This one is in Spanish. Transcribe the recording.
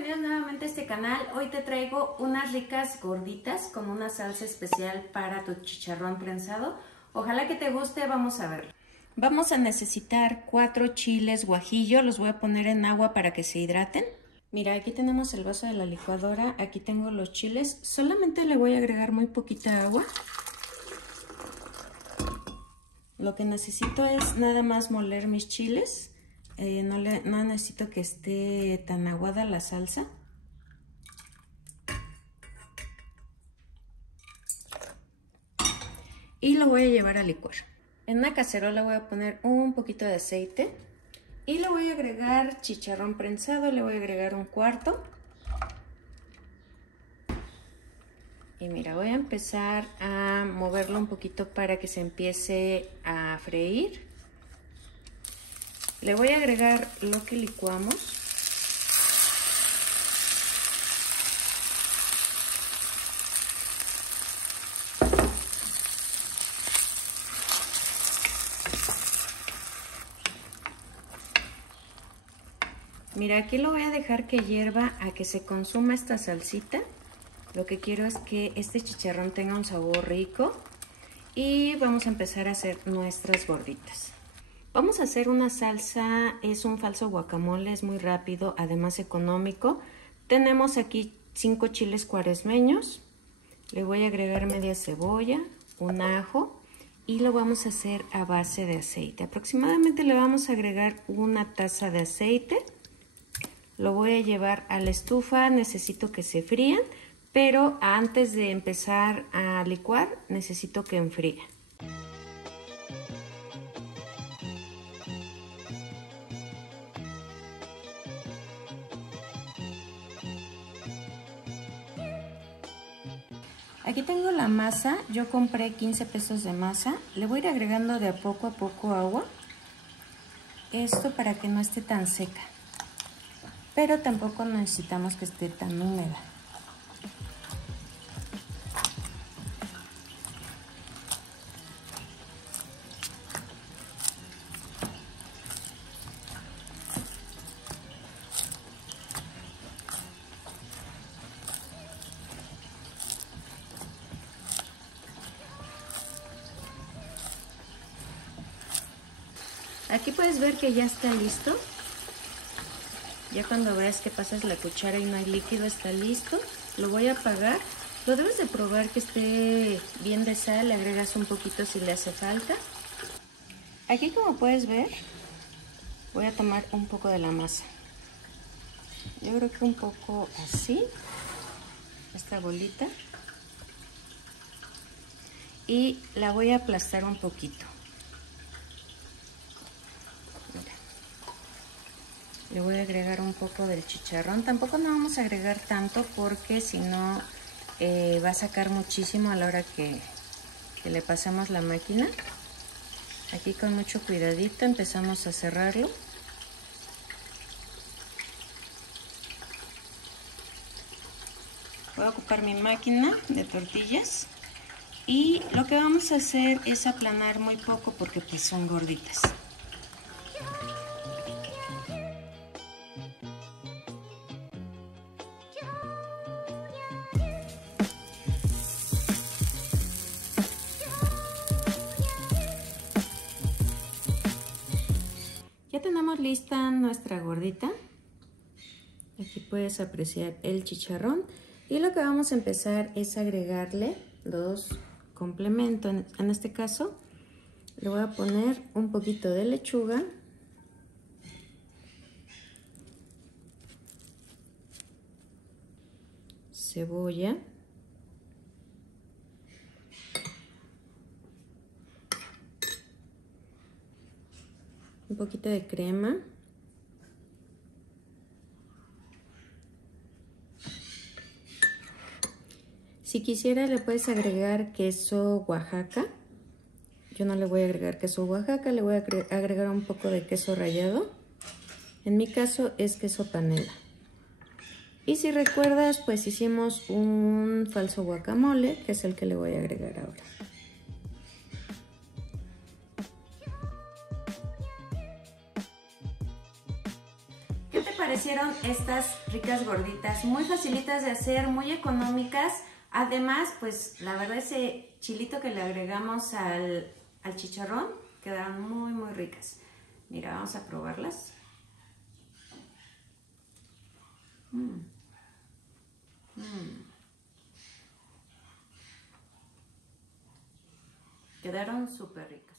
bienvenidos nuevamente a este canal. Hoy te traigo unas ricas gorditas con una salsa especial para tu chicharrón prensado. Ojalá que te guste, vamos a verlo. Vamos a necesitar 4 chiles guajillo, los voy a poner en agua para que se hidraten. Mira, aquí tenemos el vaso de la licuadora, aquí tengo los chiles, solamente le voy a agregar muy poquita agua. Lo que necesito es nada más moler mis chiles. No necesito que esté tan aguada la salsa. Y lo voy a llevar a licuar. En una cacerola voy a poner un poquito de aceite y le voy a agregar chicharrón prensado, le voy a agregar 1/4. Y mira, voy a empezar a moverlo un poquito para que se empiece a freír. Le voy a agregar lo que licuamos. Mira, aquí lo voy a dejar que hierva a que se consuma esta salsita. Lo que quiero es que este chicharrón tenga un sabor rico. Y vamos a empezar a hacer nuestras gorditas. Vamos a hacer una salsa, es un falso guacamole, es muy rápido, además económico. Tenemos aquí 5 chiles cuaresmeños. Le voy a agregar media cebolla, un ajo y lo vamos a hacer a base de aceite. Aproximadamente le vamos a agregar 1 taza de aceite. Lo voy a llevar a la estufa, necesito que se frían, pero antes de empezar a licuar necesito que enfríe. Aquí tengo la masa, yo compré 15 pesos de masa, le voy a ir agregando de a poco agua, esto para que no esté tan seca, pero tampoco necesitamos que esté tan húmeda. Aquí puedes ver que ya está listo. Ya cuando veas que pasas la cuchara y no hay líquido, está listo. Lo voy a apagar. Lo debes de probar que esté bien de sal. Le agregas un poquito si le hace falta. Aquí, como puedes ver, voy a tomar un poco de la masa. Yo creo que un poco así. Esta bolita. Y la voy a aplastar un poquito. Le voy a agregar un poco del chicharrón. Tampoco no vamos a agregar tanto porque si no va a sacar muchísimo a la hora que le pasamos la máquina. Aquí con mucho cuidadito empezamos a cerrarlo. Voy a ocupar mi máquina de tortillas. Y lo que vamos a hacer es aplanar muy poco porque pues son gorditas. Ya tenemos lista nuestra gordita. Aquí puedes apreciar el chicharrón. Y lo que vamos a empezar es agregarle los complementos. En este caso, le voy a poner un poquito de lechuga. Cebolla. Un poquito de crema. Si quisiera le puedes agregar queso Oaxaca. Yo no le voy a agregar queso Oaxaca, le voy a agregar un poco de queso rallado. En mi caso es queso panela. Y si recuerdas, pues hicimos un falso guacamole, que es el que le voy a agregar ahora. parecieron estas ricas gorditas? Muy facilitas de hacer, muy económicas. Además, pues la verdad ese chilito que le agregamos al chicharrón quedaron muy muy ricas. Mira, vamos a probarlas. Quedaron súper ricas.